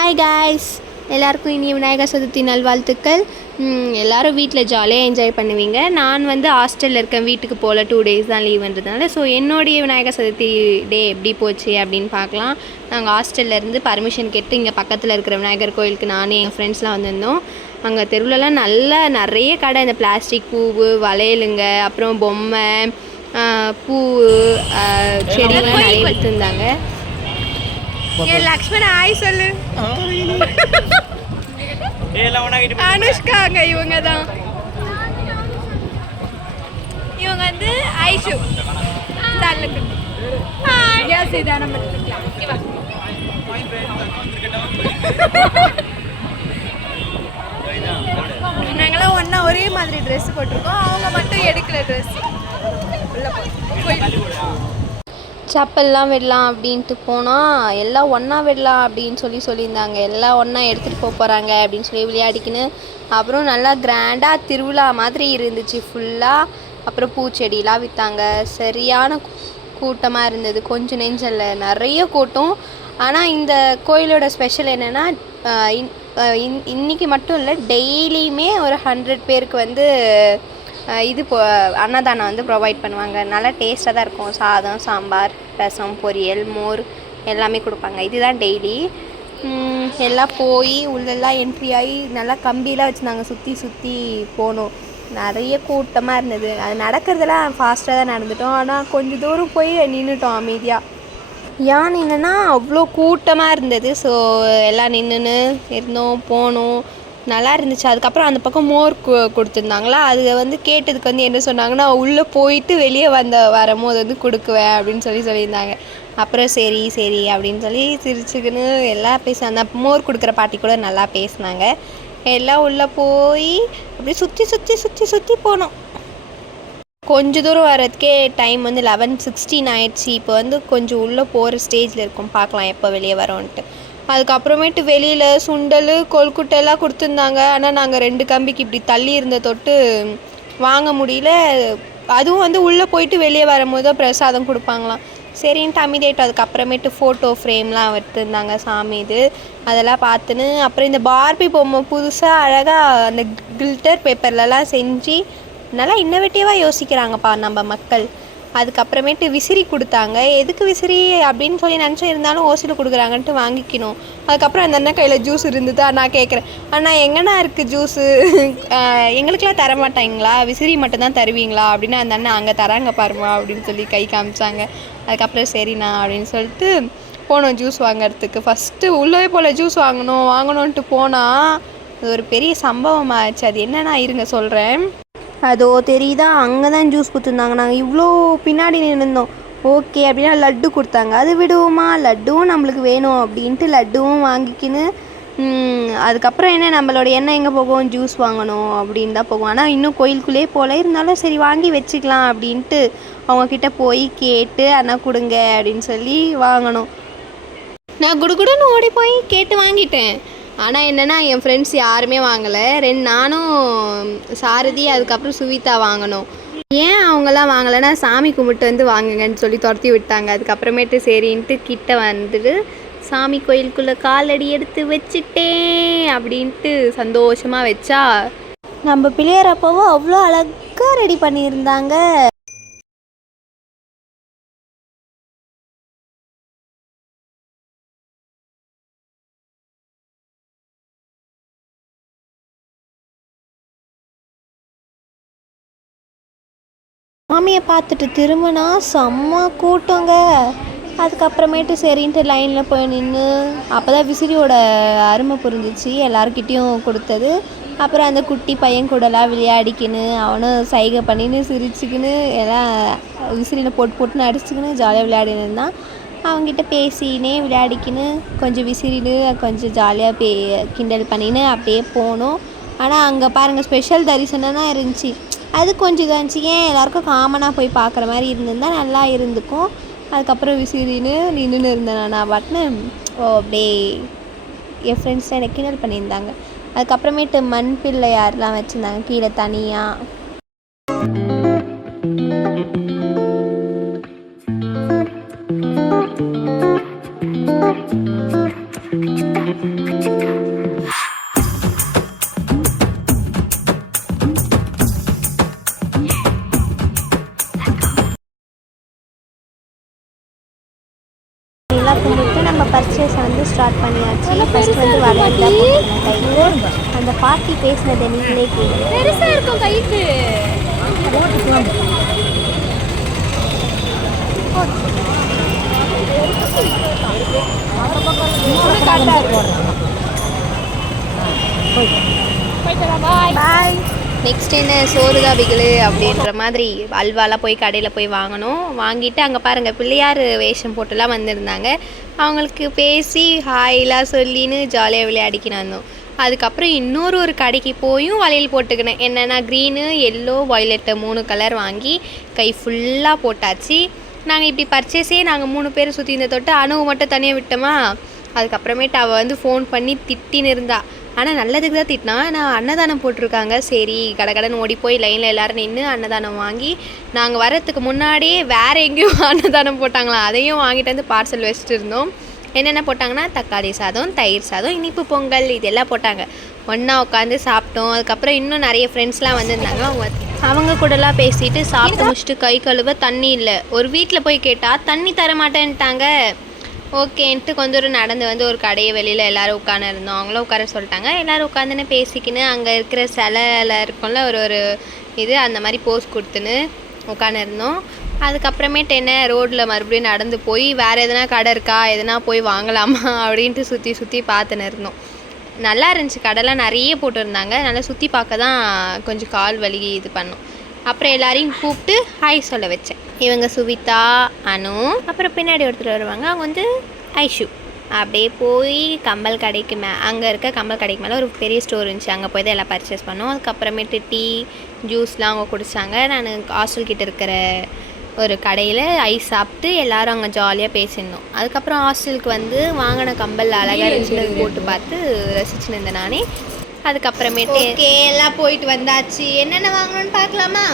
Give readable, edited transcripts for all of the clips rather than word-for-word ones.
Hi guys, எல்லாருக்கும் இனிய விநாயகர் சதுர்த்தி நல்வாழ்த்துக்கள். எல்லோரும் வீட்டில் ஜாலியாக என்ஜாய் பண்ணுவீங்க. நான் ஹாஸ்டலில் இருக்கேன், வீட்டுக்கு போகல, 2 days தான் லீவுன்றதுனால. ஸோ என்னுடைய விநாயகர் சதுர்த்தி டே எப்படி போச்சு அப்படின்னு பார்க்கலாம். நாங்கள் ஹாஸ்டல்லேருந்து பர்மிஷன் கேட்டு இங்கே பக்கத்தில் இருக்கிற விநாயகர் கோயிலுக்கு நானே என் ஃப்ரெண்ட்ஸ்லாம் வந்திருந்தோம். அங்கே தெருவிலலாம் நிறைய கடை, இந்த பிளாஸ்டிக் பூவு, வளையலுங்க, அப்புறம் பொம்மை, பூ, செடிலாம் நிறைய வச்சுருந்தாங்க. லக்ஷ்மண் ஆய் சொல்லு. அனுஷ்காங்க, இவங்க தான். இவங்க ஐஷு. நாங்களாம் ஒன்றா ஒரே மாதிரி ட்ரெஸ் போட்டிருக்கோம். அவங்க மட்டும் எடுக்கல ட்ரெஸ். செப்பல்லாம் விடலாம் அப்படின்ட்டு போனால் எல்லாம் ஒன்றா விடலாம் அப்படின்னு சொல்லியிருந்தாங்க. எல்லாம் ஒன்றா எடுத்துகிட்டு போகிறாங்க அப்படின்னு சொல்லி விளையாடிக்கின்னு. அப்புறம் நல்லா கிராண்டாக திருவிழா மாதிரி இருந்துச்சு ஃபுல்லாக. அப்புறம் பூச்செடியெலாம் விற்றாங்க. சரியான கூட்டமாக இருந்தது, கொஞ்சம் நெஞ்சல்ல நிறைய கூட்டம். ஆனால் இந்த கோயிலோட ஸ்பெஷல் என்னென்னா, இன்றைக்கி மட்டும் இல்லை, டெய்லியுமே ஒரு 100 பேருக்கு அன்னதானம் ப்ரொவைட் பண்ணுவாங்க. நல்லா டேஸ்ட்டாக தான் இருக்கும். சாதம், சாம்பார், ரசம், பொரியல், மோர் எல்லாமே கொடுப்பாங்க. இதுதான் டெய்லி. எல்லாம் போய் உள்ளெல்லாம் என்ட்ரி ஆகி நல்லா கம்பியெலாம் வச்சுருந்தாங்க. சுற்றி போனோம். நிறைய கூட்டமாக இருந்தது. அது நடக்கிறதெல்லாம் ஃபாஸ்ட்டாக தான் நடந்துட்டோம். ஆனால் கொஞ்சம் தூரம் போய் நின்றுட்டோம் அமைதியாக. ஏன் நின்றுனா அவ்வளோ கூட்டமாக இருந்தது. ஸோ எல்லாம் நின்றுன்னு இருந்தோம், போனோம். நல்லா இருந்துச்சு. அதுக்கப்புறம் அந்த பக்கம் மோர் கொடுத்துருந்தாங்களா, அது கேட்டதுக்கு என்ன சொன்னாங்கன்னா, உள்ளே போயிட்டு வெளியே வரும்போது கொடுக்குவேன் அப்படின்னு சொல்லியிருந்தாங்க. அப்புறம் சரி அப்படின்னு சொல்லி சிரிச்சுக்கின்னு எல்லாம் அந்த மோர் கொடுக்குற பாட்டி கூட நல்லா பேசினாங்க. எல்லாம் உள்ளே போய் அப்படியே சுற்றி போனோம். கொஞ்ச தூரம் வர்றதுக்கே டைம் 11:16 ஆயிடுச்சு. இப்போ கொஞ்சம் உள்ளே போகிற ஸ்டேஜில் இருக்கும். பார்க்கலாம் எப்போ வெளியே வரோன்ட்டு. அதுக்கப்புறமேட்டு வெளியில் சுண்டல், கொழுக்குட்டெல்லாம் கொடுத்துருந்தாங்க. ஆனால் நாங்கள் 2 கம்பிக்கு இப்படி தள்ளி இருந்த தொட்டு வாங்க முடியல. அதுவும் உள்ளே போயிட்டு வெளியே வரும்போது தான் பிரசாதம் கொடுப்பாங்களாம். சரின்ட்டு அமைதியாயிட்டோம். அதுக்கப்புறமேட்டு ஃபோட்டோ ஃப்ரேம்லாம் எடுத்துருந்தாங்க சாமி அதெல்லாம் பார்த்துன்னு. அப்புறம் இந்த பார்பி பொம்மை புதுசாக அழகாக அந்த கில்டர் பேப்பர்லலாம் செஞ்சு நல்லா இன்னோவேட்டிவாக யோசிக்கிறாங்கப்பா நம்ம மக்கள். அதுக்கப்புறமேட்டு விசிறி கொடுத்தாங்க. எதுக்கு விசிறி அப்படின்னு சொல்லி நினச்சோம், இருந்தாலும் ஓசியில் கொடுக்குறாங்கன்ட்டு வாங்கிக்கணும். அதுக்கப்புறம் அந்த அண்ணன் கையில் ஜூஸ் இருந்தது. நான் கேட்குறேன், அண்ணா எங்கண்ணா இருக்குது ஜூஸு, எங்களுக்கெலாம் தர மாட்டாங்களா, விசிறி மட்டும்தான் தருவீங்களா அப்படின்னு. அந்த அண்ணன் அங்கே தராங்க பாருமா அப்படின்னு சொல்லி கை காமிச்சாங்க. அதுக்கப்புறம் சரிண்ணா அப்படின்னு சொல்லிட்டு போனோம் ஜூஸ் வாங்கிறதுக்கு. ஃபஸ்ட்டு உள்ளே போல் ஜூஸ் வாங்கணுன்ட்டு போனால் அது ஒரு பெரிய சம்பவம் ஆச்சு. அது என்னன்னா இருங்க சொல்கிறேன். அதோ தெரியுதா, அங்கே தான் ஜூஸ் கொடுத்துருந்தாங்க. நாங்கள் இவ்வளோ பின்னாடி நின்றுந்தோம். ஓகே அப்படின்னா லட்டு கொடுத்தாங்க. அது விடுவோமா, லட்டுவும் நம்மளுக்கு வேணும் அப்படின்ட்டு லட்டுவும் வாங்கிக்கின்னு. அதுக்கப்புறம் என்ன, நம்மளோட எண்ணெய் எங்கே போகும், ஜூஸ் வாங்கணும் அப்படின்னு தான் போகும். ஆனால் இன்னும் கோயிலுக்குள்ளே போல, இருந்தாலும் சரி வாங்கி வச்சுக்கலாம் அப்படின்ட்டு அவங்கக்கிட்ட போய் கேட்டு அண்ணா கொடுங்க அப்படின்னு சொல்லி வாங்கணும். நான் குடுகுடுன்னு ஓடி போய் கேட்டு வாங்கிட்டேன். ஆனால் என்னென்னா என் ஃப்ரெண்ட்ஸ் யாருமே வாங்கலை. நானும் சாரதி அதுக்கப்புறம் சுவிதா வாங்கினோம். ஏன் அவங்களாம் வாங்கலைன்னா, சாமி கும்பிட்டு வாங்குங்கன்னு சொல்லி துரத்தி விட்டாங்க. அதுக்கப்புறமேட்டு சரின்ட்டு கிட்ட சாமி கோயிலுக்குள்ளே காலடி எடுத்து வச்சுட்டேன் அப்படின்ட்டு சந்தோஷமாக வச்சா, நம்ம பிள்ளையார் அப்போவும் அவ்வளோ அழகாக ரெடி பண்ணியிருந்தாங்க. சாமியை பார்த்துட்டு திரும்பினா செம்ம கூட்டங்க. அதுக்கப்புறமேட்டு சரின்ட்டு லைனில் போய் நின்று அப்போ தான் விசிறியோட அருமை புரிஞ்சிச்சு. எல்லாருக்கிட்டேயும் கொடுத்தது. அப்புறம் அந்த குட்டி பையன் கூடலாம் விளையாடிக்கின்னு, அவனும் சைகை பண்ணின்னு சிரிச்சுக்கின்னு எல்லாம் விசிறியில் போட்டுன்னு அடிச்சுக்கின்னு ஜாலியாக விளையாடின்னு இருந்தான். அவங்ககிட்ட பேசினே விளையாடிக்கின்னு கொஞ்சம் விசிறின்னு கொஞ்சம் ஜாலியாக கிண்டல் பண்ணின்னு அப்படியே போனோம். ஆனால் அங்கே பாருங்கள், ஸ்பெஷல் தரிசனம் தான் இருந்துச்சு. அது கொஞ்சம் இதாக இருந்துச்சு. ஏன் எல்லாருக்கும் காமனாக போய் பார்க்குற மாதிரி இருந்திருந்தால் நல்லா இருந்துக்கும். அதுக்கப்புறம் விசிறின்னு நின்றுன்னு இருந்தேன் நான் பாட்டுன்னு. அப்படியே என் ஃப்ரெண்ட்ஸ் எனக்கு கிண்டல் பண்ணியிருந்தாங்க. அதுக்கப்புறமேட்டு மண் பிள்ளையார்லாம் வச்சுருந்தாங்க கீழே தனியாக. ஸ்டார்ட் பண்ணியாச்சு. ஃபர்ஸ்ட் வந்து வளையல் தான் போட்டுக்கணும் கைக்கு. அந்த பாட்டி பேசினதை நீங்களே கேளுங்க. பெருசாக இருக்கும் கைக்கு. பாய். நெக்ஸ்ட் என்ன சோறுதா பிகிலு அப்படின்ற மாதிரி அல்வாலாம் போய் கடையில் போய் வாங்கணும். வாங்கிட்டு அங்கே பாருங்கள் பிள்ளையார் வேஷம் போட்டுலாம் வந்திருந்தாங்க. அவங்களுக்கு பேசி ஹாய்லாம் சொல்லின்னு ஜாலியாக விளையாடிக்கின்னு வந்தோம். அதுக்கப்புறம் இன்னொரு கடைக்கு போயும் வளையல் போட்டுக்கினேன். என்னென்னா க்ரீனு எல்லோ வயலட்டு 3 கலர் வாங்கி கை ஃபுல்லாக போட்டாச்சு. நாங்கள் இப்படி பர்ச்சேஸே நாங்கள் 3 பேர் சுற்றி இந்த தொட்டு அணுவை மட்டும் தனியாக விட்டோமா. அதுக்கப்புறமேட்டு அவள் வந்து ஃபோன் பண்ணி திட்டின்னு இருந்தா. ஆனால் நல்லதுக்கு தான் திட்டினா. நான் அன்னதானம் போட்டிருக்காங்க, சரி கடன் ஓடி போய் லைனில் எல்லோரும் நின்று அன்னதானம் வாங்கி நாங்கள் வர்றதுக்கு முன்னாடியே வேறு எங்கேயும் அன்னதானம் போட்டாங்களாம். அதையும் வாங்கிட்டு வந்து பார்சல் வச்சுட்டு இருந்தோம். என்னென்ன போட்டாங்கன்னா தக்காளி சாதம், தயிர் சாதம், இனிப்பு பொங்கல் இதெல்லாம் போட்டாங்க. ஒன்றா உட்காந்து சாப்பிட்டோம். அதுக்கப்புறம் இன்னும் நிறைய ஃப்ரெண்ட்ஸ்லாம் வந்திருந்தாங்க. அவங்க கூடலாம் பேசிட்டு சாப்பிட்டு முடிச்சுட்டு கை கழுவ தண்ணி இல்லை. ஒரு வீட்டில் போய் கேட்டால் தண்ணி தர மாட்டேன்ட்டாங்க. ஓகேன்ட்டு கொஞ்சம் தூரம் நடந்து வந்து ஒரு கடையை வெளியில் எல்லோரும் உட்காந்துருந்தோம். அவங்களும் உட்கார சொல்லிட்டாங்க. எல்லோரும் உட்காந்துன்னு பேசிக்கின்னு அங்கே இருக்கிற சிலையில் இருக்கும்ல ஒரு இது அந்த மாதிரி போஸ் கொடுத்துன்னு உட்காந்துருந்தோம். அதுக்கப்புறமேட்டு என்ன ரோட்டில் மறுபடியும் நடந்து போய் வேறு எதனா கடை இருக்கா, எதனா போய் வாங்கலாமா அப்படின்ட்டு சுற்றி பார்த்துன்னு இருந்தோம். நல்லா இருந்துச்சு. கடைலாம் நிறைய போட்டுருந்தாங்க. நல்லா சுற்றி பார்க்க தான் கொஞ்சம் கால் வலி இது பண்ணோம். அப்புறம் எல்லாரையும் கூப்பிட்டு ஹாய் சொல்ல வச்சேன். இவங்க சுவிதா, அனு, அப்புறம் பின்னாடி ஒருத்தர் வருவாங்க, அவங்க வந்து ஐஷு. அப்படியே போய் கம்பல் கடைக்கு அங்கே இருக்க கம்பல் கடைக்கு மேலே ஒரு பெரிய ஸ்டோர் இருந்துச்சு. அங்கே போய் தான் எல்லாம் பர்ச்சேஸ் பண்ணோம். அதுக்கப்புறமேட்டு டீ ஜூஸ்லாம் அவங்க குடித்தாங்க. நான் ஹாஸ்டல் கிட்டே இருக்கிற ஒரு கடையில் ஐஸ் சாப்பிட்டு எல்லோரும் அங்கே ஜாலியாக பேசியிருந்தோம். அதுக்கப்புறம் ஹாஸ்டலுக்கு வந்து வாங்கின கம்பல் அழகாக இருந்துச்சு, போட்டு பார்த்து ரசிச்சுன்னு இருந்தேன் நானே. அதுக்கப்புறமேட்டு ஓகே எல்லாம் போயிட்டு வந்தாச்சு. என்னென்ன வாங்கணும்னு பார்க்கலாமா?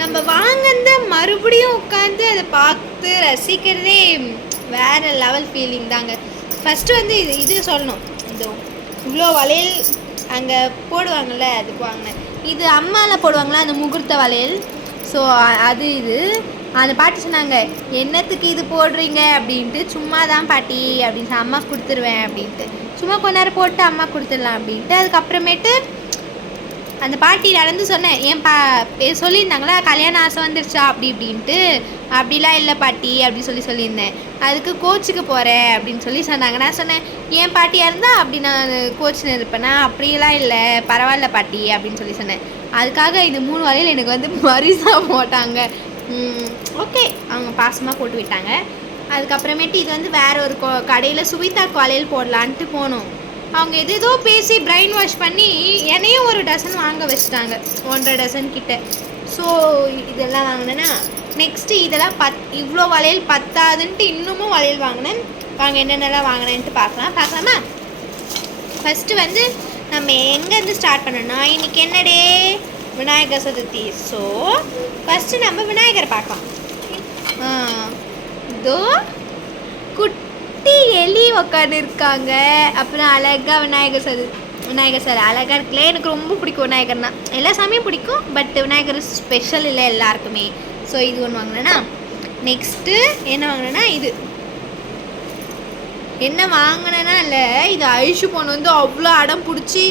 நம்ம வாங்கினத மறுபடியும் உட்காந்து அதை பார்த்து ரசிக்கிறதே வேறு லெவல் ஃபீலிங் தாங்க. ஃபஸ்ட்டு வந்து இது சொல்லணும். இவ்வளோ வளையல் அங்கே போடுவாங்கள்ல, அதுக்கு வாங்கினேன். இது அம்மாவில் போடுவாங்களா அந்த முகூர்த்த வளையல். ஸோ அது அந்த பாட்டி சொன்னாங்க என்னத்துக்கு இது போடுறீங்க அப்படின்ட்டு. சும்மா தான் பாட்டி அப்படின்ட்டு, அம்மா கொடுத்துருவேன் அப்படின்ட்டு. சும்மா கொஞ்ச நேரம் போட்டு அம்மா கொடுத்துடலாம் அப்படின்ட்டு. அதுக்கப்புறமேட்டு அந்த பாட்டி நடந்து சொன்னேன், ஏன் சொல்லியிருந்தாங்களா கல்யாணம் ஆசை வந்துருச்சா அப்படி இப்படின்ட்டு. அப்படிலாம் இல்லை பாட்டி அப்படி சொல்லியிருந்தேன். அதுக்கு கோச்சுக்கு போகிறேன் அப்படின்னு சொன்னாங்க. நான் சொன்னேன் ஏன் பாட்டியாக இருந்தால் அப்படி நான் கோச்சுன்னு இருப்பேன்னா, அப்படியெல்லாம் இல்லை பரவாயில்ல பாட்டி அப்படின்னு சொன்னேன். அதுக்காக இந்த 3 வளையல் எனக்கு வந்து பரிசாக போட்டாங்க. ஓகே அவங்க பாசமாக போட்டு விட்டாங்க. அதுக்கப்புறமேட்டு இது வந்து வேறு ஒரு கடையில் சுவிதாக்கு வளையல் போடலான்ட்டு போனோம். அவங்க எதோ பேசி பிரெயின் வாஷ் பண்ணி என்னையும் ஒரு டசன் வாங்க வச்சுட்டாங்க, 1.5 டசன் கிட்ட. ஸோ இதெல்லாம் வாங்கினேன்னா நெக்ஸ்ட்டு இதெல்லாம் இவ்வளோ வளையல் பத்தாதுன்ட்டு இன்னமும் வளையல் வாங்கினேன். வாங்க என்னென்னலாம் வாங்கினேன்ட்டு பார்க்கலாமா? ஃபஸ்ட்டு வந்து நம்ம எங்கேருந்து ஸ்டார்ட் பண்ணோன்னா, இன்றைக்கி என்னடே விநாயகர் சதுர்த்தி. ஸோ ஃபஸ்ட்டு நம்ம விநாயகரை பார்க்கலாம். இதோ குட்டி எலி உட்காந்து இருக்காங்க. அப்புறம் அழகாக விநாயகர் சார் அழகாக இருக்குல்ல. எனக்கு ரொம்ப பிடிக்கும் விநாயகர்னா. எல்லா சாமியும் பிடிக்கும், பட் விநாயகர் ஸ்பெஷல் இல்லை எல்லாருக்குமே. ஸோ இது ஒன்று வாங்கினேன்னா, நெக்ஸ்ட்டு என்ன வாங்கினேன்னா இது என்ன வாங்கினேன்னா இல்லை, இது ஐஷு பொண்ணு வந்து அவ்வளோ அடம் பிடிச்சி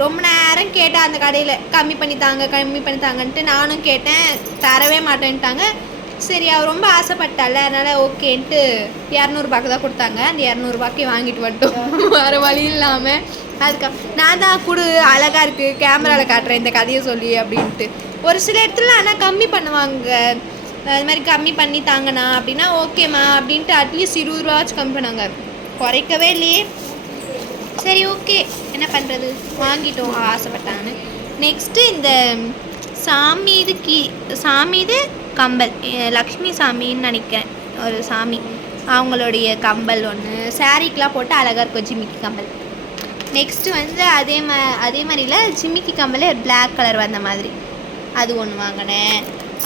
ரொம்ப நேரம் கேட்டேன் அந்த கடையில், கம்மி பண்ணித்தாங்கன்ட்டு. நானும் கேட்டேன், தரவே மாட்டேன்ட்டாங்க. சரி அவள் ரொம்ப ஆசைப்பட்டால, அதனால் ஓகேன்ட்டு 200 ரூபாய்க்கு தான் கொடுத்தாங்க. அந்த 200 ரூபாய்க்கு வாங்கிட்டு வந்துட்டோம் வேறு வழி இல்லாமல். அதுக்கப்புறம் நான் தான் அழகாக இருக்குது கேமராவில் காட்டுறேன் இந்த கதையை சொல்லி அப்படின்ட்டு. ஒரு சில இடத்துல ஆனால் கம்மி பண்ணுவாங்க, அது மாதிரி கம்மி பண்ணி தாங்கண்ணா அப்படின்னா ஓகேம்மா அப்படின்ட்டு அட்லீஸ்ட் 20 ரூபாச்சும் கம்மி பண்ணாங்க. குறைக்கவே இல்லையே. சரி ஓகே என்ன பண்ணுறது, வாங்கிட்டோம் ஆசைப்பட்டாங்கன்னு. நெக்ஸ்ட்டு இந்த சாமி இது கம்பல், லக்ஷ்மி சாமின்னு நினைக்கிறேன் ஒரு சாமி, அவங்களுடைய கம்பல் ஒன்று சாரீக்கெலாம் போட்டு அழகாக இருக்கும் ஜிமிக்கி கம்பல். நெக்ஸ்ட்டு வந்து அதே மாதிரில ஜிமிக்கி கம்பல் பிளாக் கலர் வந்த மாதிரி அது ஒன்று வாங்கினேன்.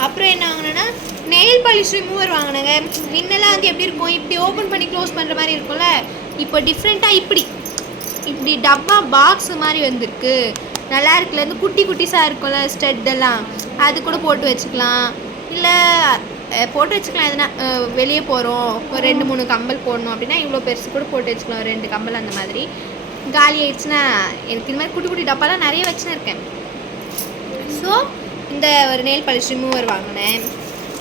அப்புறம் என்ன வாங்கினேன்னா நெயில் பாலிஷ் ரிமூவர் வாங்கினேங்க. முன்னெல்லாம் அது எப்படி இருக்கும், இப்படி ஓப்பன் பண்ணி க்ளோஸ் பண்ணுற மாதிரி இருக்கும்ல, இப்போ டிஃப்ரெண்ட்டாக இப்படி டப்பா பாக்ஸ் மாதிரி வந்திருக்கு. நல்லா இருக்குல்ல. இந்த குட்டி குட்டிஸாக இருக்கும்ல ஸ்டெட்டெல்லாம், அது கூட போட்டு வச்சுக்கலாம். இல்லை போட்டு வச்சுக்கலாம். எதுனா வெளியே போகிறோம், ஒரு 2-3 கம்பல் போடணும் அப்படின்னா இவ்வளோ பெருசு கூட போட்டு வச்சுக்கலாம். 2 கம்பல் அந்த மாதிரி. காலி ஆயிடுச்சுன்னா எனக்கு இந்த மாதிரி குட்டி குட்டி டப்பாலாம் நிறைய வச்சுன்னு இருக்கேன். ஸோ இந்த ஒரு நெயில் பாலிஷ் ரிமூவர் வாங்கினேன்.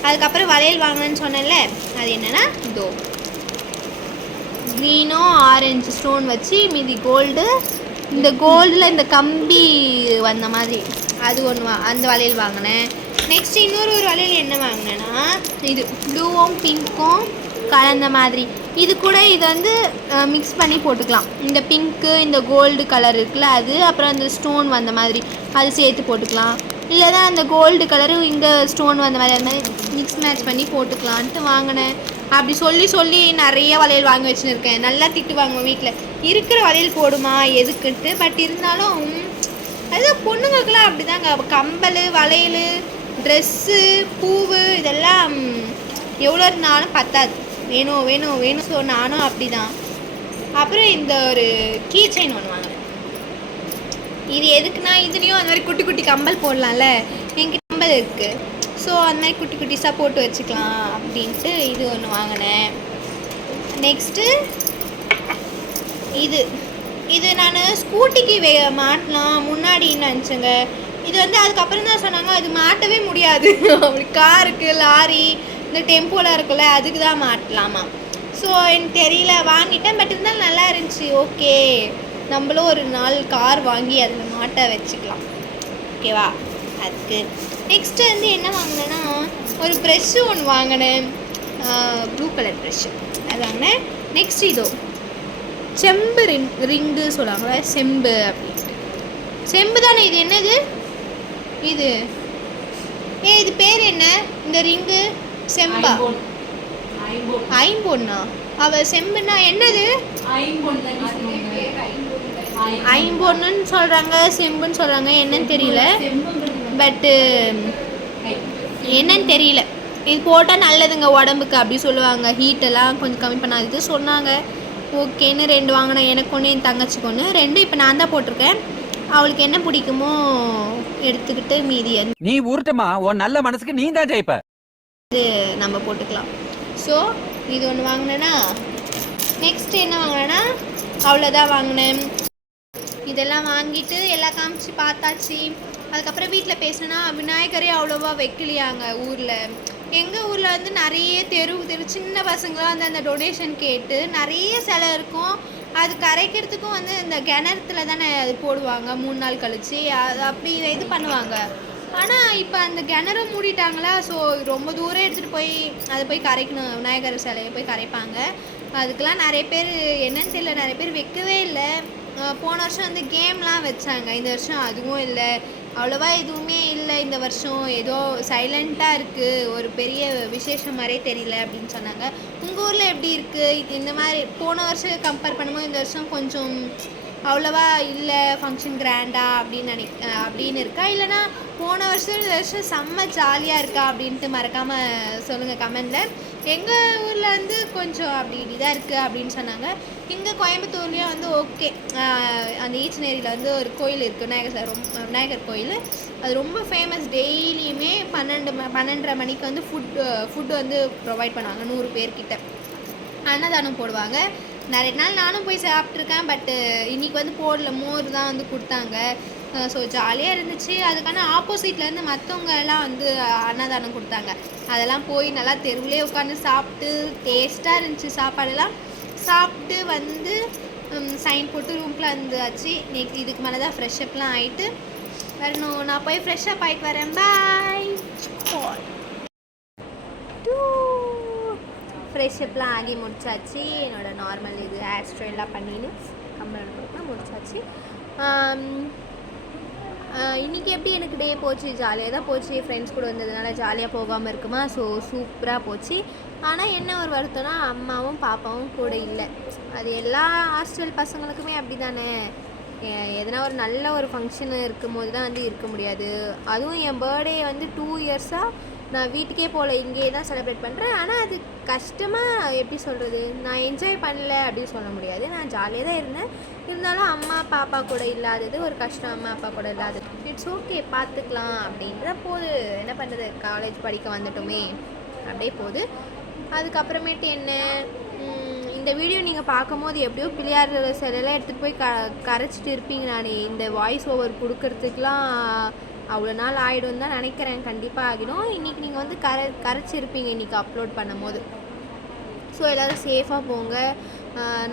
அதுக்கப்புறம் வளையல் வாங்கினேன்னு சொன்னேன்ல, அது என்னென்னா இதோ க்ரீனோ ஆரஞ்சு ஸ்டோன் வச்சு மீதி கோல்டு. இந்த கோல்டில் இந்த கம்பி வந்த மாதிரி அது ஒன்று அந்த வளையல் வாங்கினேன். நெக்ஸ்ட் இன்னொரு வளையல் என்ன வாங்கினேன்னா இது ப்ளூவும் பிங்க்கும் கலந்த மாதிரி. இது கூட இதை வந்து மிக்ஸ் பண்ணி போட்டுக்கலாம். இந்த பிங்க்கு இந்த கோல்டு கலர் இருக்குல்ல அது, அப்புறம் அந்த ஸ்டோன் வந்த மாதிரி அது சேர்த்து போட்டுக்கலாம். இல்லைனா அந்த கோல்டு கலரு இங்கே ஸ்டோன் வந்த மாதிரி அது மாதிரி மிக்ஸ் மேட்ச் பண்ணி போட்டுக்கலான்ட்டு வாங்கினேன். அப்படி சொல்லி நிறைய வளையல் வாங்கி வச்சுன்னு இருக்கேன். நல்லா திட்டு வாங்குவேன் வீட்டில், இருக்கிற வளையல் போடுமா எதுக்குன்ட்டு. பட் இருந்தாலும் அதுதான் பொண்ணுங்களுக்குலாம் அப்படி தாங்க, கம்பல் வளையல் ட்ரெஸ்ஸு பூவு இதெல்லாம் எவ்வளோ இருந்தாலும் பத்தாது, வேணும் வேணும் வேணும். ஸோ நானும் அப்படி தான். அப்புறம் இந்த ஒரு கீ செயின் ஒன்று வாங்கினேன். இது எதுக்குன்னா இதுலேயும் அந்த மாதிரி குட்டி குட்டி கம்பல் போடலாம்ல, என்கிட்ட கம்பல் இருக்குது. ஸோ அந்த மாதிரி குட்டி குட்டிஸாக போட்டு வச்சுக்கலாம் அப்படின்ட்டு இது ஒன்று வாங்கினேன். நெக்ஸ்ட்டு இது நான் ஸ்கூட்டிக்கு மாட்டலாம் முன்னாடின்னு நினச்சேங்க. இது வந்து அதுக்கப்புறம் தான் சொன்னாங்க அது மாட்டவே முடியாது. அப்படி காருக்கு லாரி இந்த டெம்போலாம் இருக்குல்ல அதுக்கு தான் மாட்டலாமா. ஸோ எனக்கு தெரியல, வாங்கிட்டேன். பட் இருந்தாலும் நல்லா இருந்துச்சு. ஓகே, நம்மளும் ஒரு நாள் கார் வாங்கி அதில் மாட்ட வச்சுக்கலாம். ஓகேவா? அதுக்கு நெக்ஸ்ட்டு வந்து என்ன வாங்கினேன்னா ஒரு ப்ரெஷ்ஷு ஒன்று வாங்கினேன். ப்ளூ கலர் ப்ரெஷ்ஷு அது வாங்கினேன். நெக்ஸ்ட் இதோ செம்பு ரிங்கு சொல்லுவாங்களே, செம்பு அப்படின்ட்டு. செம்பு தானே இது? என்னது இது? இது பேர் என்ன இந்த ரிங்கு? செம்பா? ஐம்பொன்னா? அவ செம்புன்னா என்னது? ஐம்பொன்னுன்னு சொல்கிறாங்க, செம்புன்னு சொல்கிறாங்க, என்னன்னு தெரியல. பட்டு என்னன்னு தெரியல. இது போட்டால் நல்லதுங்க உடம்புக்கு அப்படி சொல்லுவாங்க, ஹீட்டெல்லாம் கொஞ்சம் கம்மி பண்ணாது சொன்னாங்க. ஓகேன்னு 2 வாங்கினேன். எனக்கு ஒன்று, என் தங்கச்சிக்கு ஒன்று. 2 இப்போ நான் தான் போட்டிருக்கேன். அவளுக்கு என்ன பிடிக்குமோ எடுத்துக்கிட்டு மீதி நீ ஊர்ட்டமா உன் நல்ல மனசுக்கு நீ தான் ஜெயிப்ப. இது நம்ம போட்டுக்கலாம். ஸோ இது ஒன்று வாங்கினேன்னா நெக்ஸ்ட் என்ன வாங்கினேன்னா அவ்வளோதான் வாங்கினேன். இதெல்லாம் வாங்கிட்டு எல்லாம் காமிச்சு பார்த்தாச்சு. அதுக்கப்புறம் வீட்டில் பேசினேன்னா விநாயகரே அவ்வளோவா வைக்கலையாங்க ஊரில். எங்கள் ஊரில் வந்து நிறைய தெரு சின்ன பசங்களாம் வந்து அந்த டொனேஷன் கேட்டு நிறைய சிலை இருக்கும். அது கரைக்கிறதுக்கும் வந்து இந்த கிணத்துல தானே அது போடுவாங்க 3 நாள் கழிச்சு, அது அப்படி இது பண்ணுவாங்க. ஆனால் இப்போ அந்த கிணறு மூடிட்டாங்களா, ஸோ ரொம்ப தூரம் எடுத்துகிட்டு போய் அதை போய் கரைக்கணும். விநாயகர் சிலையை போய் கரைப்பாங்க. அதுக்கெலாம் நிறைய பேர் என்னன்னு தெரியல, நிறைய பேர் வைக்கவே இல்லை. போன வருஷம் வந்து கேம்லாம் வச்சாங்க, இந்த வருஷம் அதுவும் இல்லை. அவ்வளோவா எதுவுமே இல்லை இந்த வருஷம். ஏதோ சைலண்ட்டாக இருக்குது, ஒரு பெரிய விசேஷம் மாதிரியே தெரியல அப்படின்னு சொன்னாங்க. உங்கள் ஊரில் எப்படி இருக்குது? இந்த மாதிரி போன வருஷம் கம்பேர் பண்ணும்போது இந்த வருஷம் கொஞ்சம் அவ்வளோவா இல்லை ஃபங்க்ஷன் கிராண்டாக அப்படின்னு இருக்கா? இல்லைனா போன வருஷம் இந்த வருஷம் செம்ம ஜாலியாக இருக்கா அப்படின்ட்டு மறக்காமல் சொல்லுங்கள் கமெண்டில். எங்கள் ஊரில் வந்து கொஞ்சம் அப்படி தான் இருக்குது அப்படின்னு சொன்னாங்க. இங்கே கோயம்புத்தூர்லேயும் வந்து ஓகே, அந்த ஈச்சனேரியில் வந்து ஒரு கோயில் இருக்குது, விநாயகர் கோயில். அது ரொம்ப ஃபேமஸ். டெய்லியுமே 12:30 மணிக்கு வந்து ஃபுட்டு வந்து ப்ரொவைட் பண்ணுவாங்க. 100 பேர்கிட்ட அன்னதானம் போடுவாங்க. நிறைய நாள் நானும் போய் சாப்பிட்ருக்கேன். பட்டு இன்றைக்கி வந்து போடல, மோர் தான் வந்து கொடுத்தாங்க. ஸோ ஜாலியாக இருந்துச்சு. அதுக்கான ஆப்போசிட்லேருந்து மற்றவங்க எல்லாம் வந்து அன்னதானம் கொடுத்தாங்க. அதெல்லாம் போய் நல்லா தெருவிலே உட்காந்து சாப்பிட்டு டேஸ்ட்டாக இருந்துச்சு. சாப்பாடெல்லாம் சாப்பிட்டு வந்து சைன் போட்டு ரூம்குள்ளே வந்துச்சு. நெக்ஸ்ட் இதுக்கு மேலே தான் ஃப்ரெஷ்அப்லாம் ஆகிட்டு வரணும். நான் போய் ஃப்ரெஷ்அப் ஆகிட்டு வரேன். பாய். ஃப்ரெஷ்அப்லாம் ஆகி முடிச்சாச்சு. என்னோடய நார்மல் இது ஹேர் ஸ்டைல்லாம் பண்ணின்னு கம்பெனி முடிச்சாச்சு. இன்றைக்கி எப்படி எனக்கு டே போச்சு? ஜாலியாக தான் போச்சு. ஃப்ரெண்ட்ஸ் கூட வந்ததுனால ஜாலியாக போகாமல் இருக்குமா? ஸோ சூப்பராக போச்சு. ஆனால் என்ன ஒரு வருத்தம்னா அம்மாவும் பாப்பாவும் கூட இல்லை. அது எல்லா ஹாஸ்டல் பசங்களுக்குமே அப்படி தானே. எதனா ஒரு நல்ல ஒரு ஃபங்க்ஷன் இருக்கும் போது தான் வந்து இருக்க முடியாது. அதுவும் என் பர்த்டே வந்து 2 இயர்ஸாக நான் வீட்டுக்கே போகல, இங்கேயே தான் செலிப்ரேட் பண்ணுறேன். ஆனால் அது கஷ்டமாக எப்படி சொல்கிறது, நான் என்ஜாய் பண்ணல அப்படின்னு சொல்ல முடியாது. நான் ஜாலியாக தான் இருந்தேன். இருந்தாலும் அம்மா பாப்பா கூட இல்லாதது ஒரு கஷ்டம். அம்மா அப்பா கூட இல்லாதது இட்ஸ் ஓகே, பார்த்துக்கலாம் அப்படின்ற போது என்ன பண்ணுறது, காலேஜ் படிக்க வந்துட்டோமே அப்படியே போகுது. அதுக்கப்புறமேட்டு என்ன, இந்த வீடியோ நீங்கள் பார்க்கும்போது எப்படியோ பிள்ளையார் சிலையெல்லாம் எடுத்துகிட்டு போய் கரைச்சிட்டு இருப்பீங்க. நான் இந்த வாய்ஸ் ஓவர் கொடுக்கறதுக்கெலாம் அவ்வளோ நாள் ஆகிடும் தான் நினைக்கிறேன். கண்டிப்பாக ஆகிடும். இன்றைக்கி நீங்கள் வந்து கரைச்சிருப்பீங்க இன்றைக்கி அப்லோட் பண்ணும் போது. ஸோ எல்லோரும் சேஃபாக போங்க.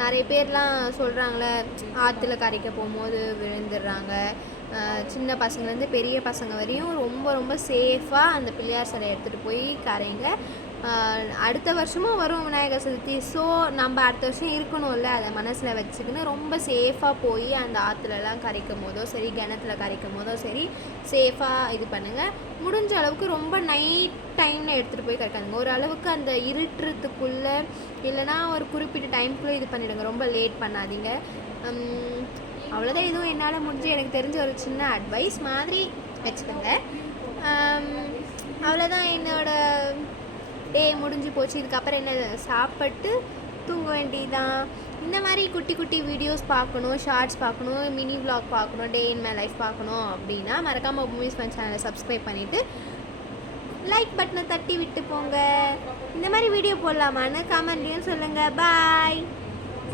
நிறைய பேர்லாம் சொல்கிறாங்களே ஆற்றுல கரைக்க போகும்போது விழுந்துடுறாங்க. சின்ன பசங்கள்லேருந்து பெரிய பசங்க வரையும் ரொம்ப ரொம்ப சேஃபாக அந்த பிள்ளையார் சிலையை எடுத்துகிட்டு போய் கரைங்க. அடுத்த வருஷமும் வரும் விநாயகர் சதுர்த்தி. ஸோ நம்ம அடுத்த வருஷம் இருக்கணும்ல, அதை மனசில் வச்சுக்கின்னு ரொம்ப சேஃபாக போய் அந்த ஆற்றுலலாம் கரைக்கும் போதோ சரி, கிணத்துல கரைக்கும் போதோ சரி, சேஃபாக இது பண்ணுங்கள். முடிஞ்ச அளவுக்கு ரொம்ப நைட் டைமில் எடுத்துகிட்டு போய் கரைக்காதுங்க. ஓரளவுக்கு அந்த இருட்டுறதுக்குள்ளே இல்லைனா ஒரு குறிப்பிட்ட டைமுக்குள்ளே இது பண்ணிவிடுங்க. ரொம்ப லேட் பண்ணாதீங்க. அவ்வளோதான். இதுவும் என்னால் முடிஞ்சு எனக்கு தெரிஞ்ச ஒரு சின்ன அட்வைஸ் மாதிரி வச்சுக்கோங்க. அவ்வளோதான். என்னோடய டே முடிஞ்சு போச்சு. இதுக்கப்புறம் என்ன, சாப்பிட்டு தூங்க வேண்டியதான். இந்த மாதிரி குட்டி குட்டி வீடியோஸ் பார்க்கணும், ஷார்ட்ஸ் பார்க்கணும், மினி விளாக் பார்க்கணும், டே இன் மை லைஃப் பார்க்கணும் அப்படின்னா மறக்காமல் மூவிஸ் ஃபன் சேனலை சப்ஸ்கிரைப் பண்ணிவிட்டு லைக் பட்டனை தட்டி விட்டு போங்க. இந்த மாதிரி வீடியோ போடலாமான்னு கமெண்ட்லேயும் சொல்லுங்கள். பாய்,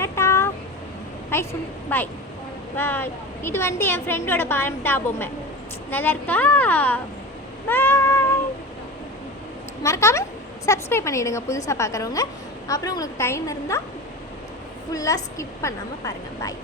டாட்டா, பாய் சொல்லு, பாய் பாய். இது வந்து என் ஃப்ரெண்டோட பாம்பா பொம்மை. நல்லா இருக்கா? பாய். மறக்காமல் சப்ஸ்கிரைப் பண்ணிவிடுங்க புதுசாக பார்க்குறவங்க. அப்புறம் உங்களுக்கு டைம் இருந்தால் ஃபுல்லாக ஸ்கிப் பண்ணாமல் பாருங்கள். பாய்.